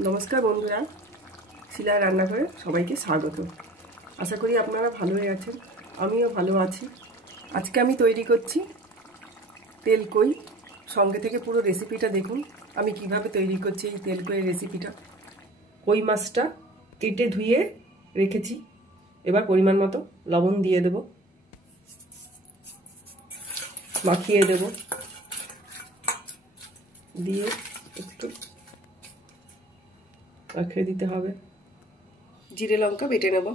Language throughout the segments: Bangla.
নমস্কার বন্ধুরা, শিলার রান্নাঘরে সবাইকে স্বাগত। আশা করি আপনারা ভালোই আছেন, আমিও ভালো আছি। আজকে আমি তৈরি করছি তেলকই। সঙ্গে থেকে পুরো রেসিপিটা দেখুন আমি কিভাবে তৈরি করছি এই তেলকইয়ের রেসিপিটা। কই মাছটা কেটে ধুয়ে রেখেছি, এবার পরিমাণ মতো লবণ দিয়ে দেব, মাখিয়ে দেব, দিয়ে একটু মাখিয়ে দিতে হবে। জিরে লঙ্কা বেটে নেব,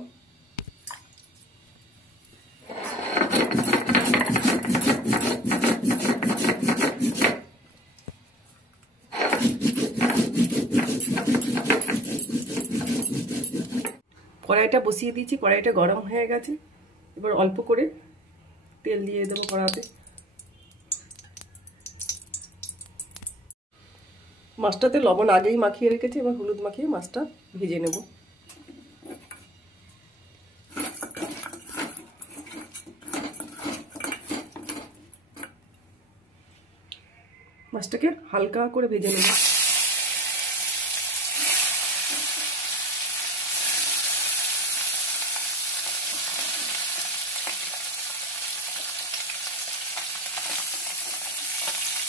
কড়াইটা বসিয়ে দিয়েছি, কড়াইটা গরম হয়ে গেছে। এবার অল্প করে তেল দিয়ে দেবো কড়াতে। মাছটাতে লবণ আগেই মাখিয়ে রেখেছি, এবার হলুদ মাখিয়ে মাছটা ভেজে নেব। মাছটাকে হালকা করে ভেজে নেব।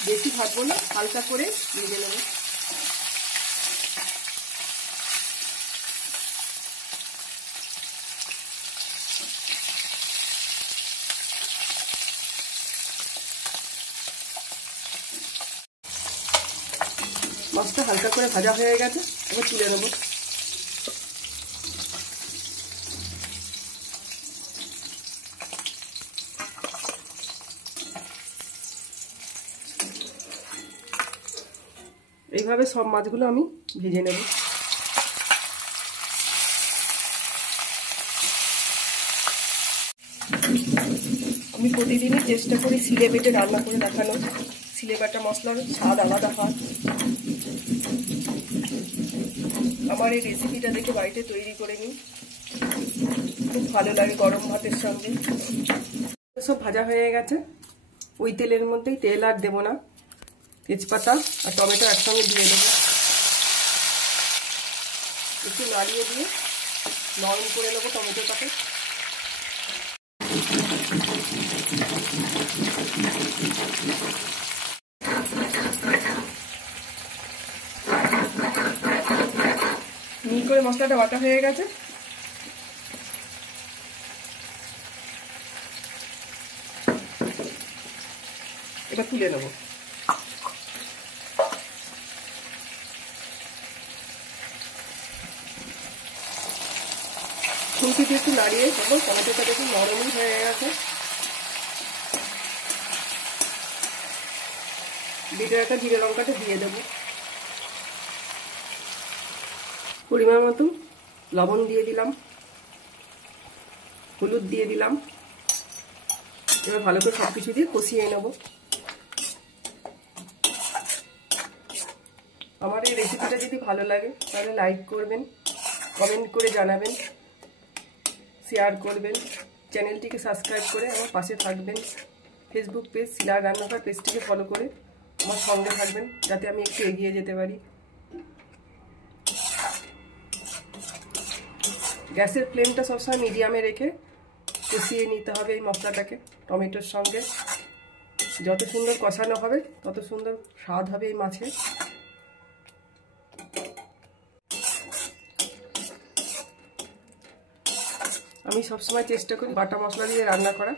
বেশি ভাজবো না, হালকা করে ভেজে নেব। মাছটা হালকা করে ভাজা হয়ে গেছে, এবার তুলে নেব। এইভাবে সব মাছগুলো আমি ভেজে নেব। আমি প্রতিদিনই চেষ্টা করি সিলে বেটে রান্না করে দেখানোর। সিলে বাটা মশলার স্বাদ আলাদা হয়। আমার এই রেসিপিটা দেখে বাড়িতে তৈরি করে নিই, খুব ভালো লাগে গরম ভাতের সঙ্গে। সব ভাজা হয়ে গেছে, ওই তেলের মধ্যেই, তেল আর দেবো না, তেজপাতা আর টমেটো একসঙ্গে দিয়ে দেবো। একটু নাড়িয়ে দিয়ে নরম করে নেবো টমেটোটাকে। মিহি করে মশলাটা বাটা হয়ে গেছে, এবার তুলে নেব। খুন্তিতে একটু নাড়িয়ে দেবো, টমেটোটা দেখুন নরমই হয়ে গেছে। বেটে রাখা জিরে লঙ্কাটা দিয়ে দেবো, পরিমাণ মতো লবণ দিয়ে দিলাম, হলুদ দিয়ে দিলাম। এবার ভালো করে সব কিছু দিয়ে কষিয়ে নেব। আমার এই রেসিপিটা যদি ভালো লাগে তাহলে লাইক করবেন, কমেন্ট করে জানাবেন, শেয়ার করবেন, চ্যানেলটিকে সাবস্ক্রাইব করে আমার পাশে থাকবেন। ফেসবুক পেজ শিলার রান্নাঘর পেজটিকে ফলো করে আমার সঙ্গে থাকবেন, যাতে আমি একটু এগিয়ে যেতে পারি। গ্যাসের ফ্লেমটা সবসময় মিডিয়ামে রেখে কষিয়ে নিতে হবে এই মশলাটাকে টমেটোর সঙ্গে। যত সুন্দর কষানো হবে তত সুন্দর স্বাদ হবে এই মাছের। আমি সবসময় চেষ্টা করি বাটা মশলা দিয়ে রান্না করা,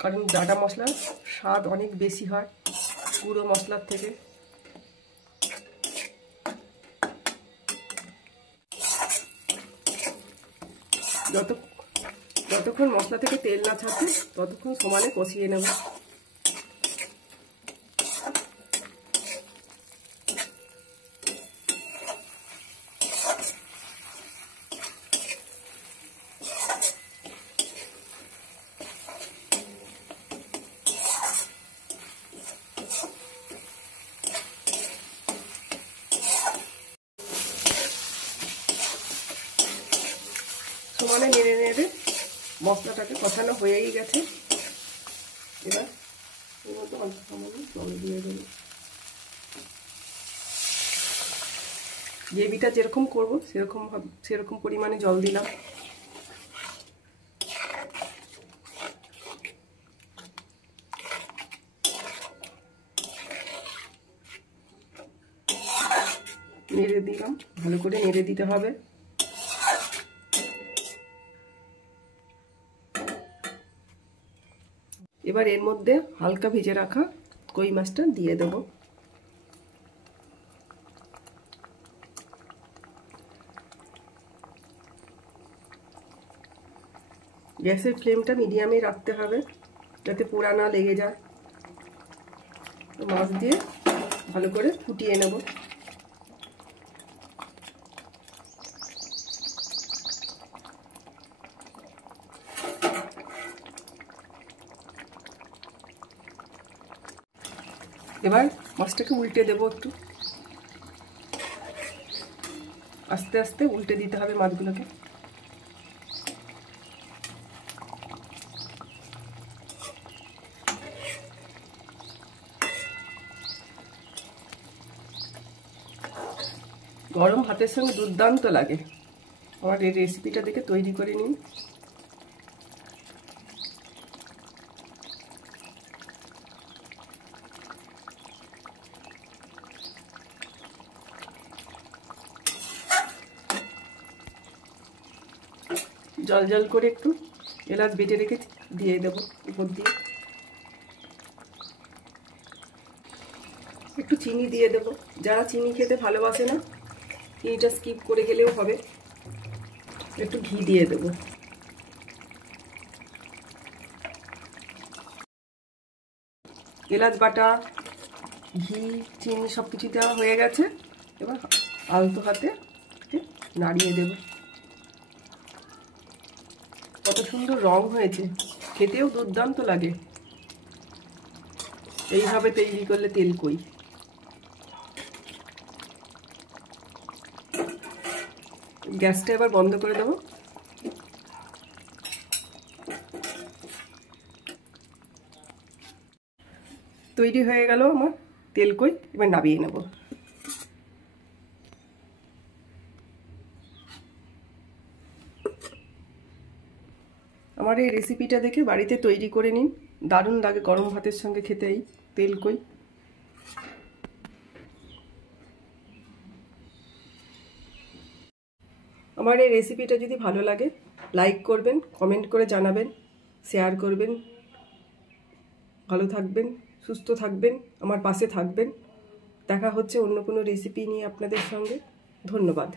কারণ বাটা মশলার স্বাদ অনেক বেশি হয় গুঁড়ো মশলার থেকে। যতক্ষণ মশলা থেকে তেল না ছাড়ছে ততক্ষণ সমানে কষিয়ে নেব। সমানে নেড়ে নেড়ে মশলাটাকে কষানো হয়েই গেছে। এবার এর মধ্যে অল্প সামান্য জল দিয়ে দেবো। গ্রেভিটা যেরকম করব সেরকম পরিমাণে জল দিলাম। নেড়ে দিলাম, ভালো করে নেড়ে দিতে হবে। এবার এর মধ্যে হালকা ভেজে রাখা কই মাছটা দিয়ে দেবো। গ্যাসের ফ্লেমটা মিডিয়ামে রাখতে হবে যাতে পোড়া না লেগে যায়। মাছ দিয়ে ভালো করে ফুটিয়ে নেব। এবার মাছটাকে উল্টে দেব, একটু আস্তে আস্তে উল্টে দিতে হবে মাছগুলোকে। গরম ভাতের সঙ্গে দুর্দান্ত লাগে। আমার এই রেসিপিটা দেখে তৈরি করে নিন। জল জল করে একটু এলাচ বেটে রেখে দিয়ে দেবো উপর দিয়ে। একটু চিনি দিয়ে দেবো, যারা চিনি খেতে ভালোবাসে না চিনিটা স্কিপ করে গেলেও হবে। একটু ঘি দিয়ে দেবো। এলাচ বাটা, ঘি, চিনি সব কিছু দেওয়া হয়ে গেছে। এবার আলতো হাতে নাড়িয়ে দেব। কত সুন্দর রং হয়েছে, খেতেও দুর্দান্ত লাগে। এইভাবে তৈরি করলে তেলকই। গ্যাসটা এবার বন্ধ করে দেবো। তৈরি হয়ে গেল আমার তেলকই। এবার নামিয়ে নেব। আমার এই রেসিপিটা দেখে বাড়িতে তৈরি করে নিন, দারুণ লাগে গরম ভাতের সঙ্গে খেতে এই তেলকই। আমার এই রেসিপিটা যদি ভালো লাগে লাইক করবেন, কমেন্ট করে জানাবেন, শেয়ার করবেন। ভালো থাকবেন, সুস্থ থাকবেন, আমার পাশে থাকবেন। দেখা হচ্ছে অন্য কোনো রেসিপি নিয়ে আপনাদের সঙ্গে। ধন্যবাদ।